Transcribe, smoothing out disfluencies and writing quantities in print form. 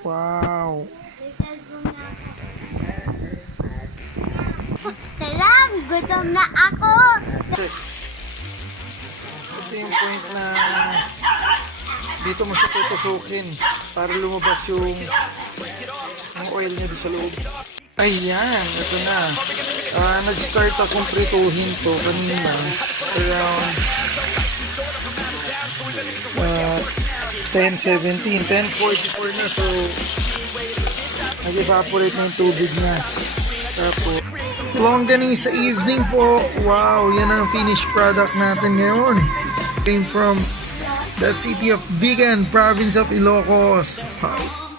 Wow. Salam, gutom na ako. Ito yung point na dito mo siya tutusukin para lumabas yung oil niya sa loob. Ayan, ito na. Nag-start akong prituhin to kanina around 10:17, 10:44 na, so nag-evaporate na yung tubig na. Tapos Longganisa evening po. Wow, yan ang finished product natin ngayon. Came from the city of Vigan, province of Ilocos. Wow.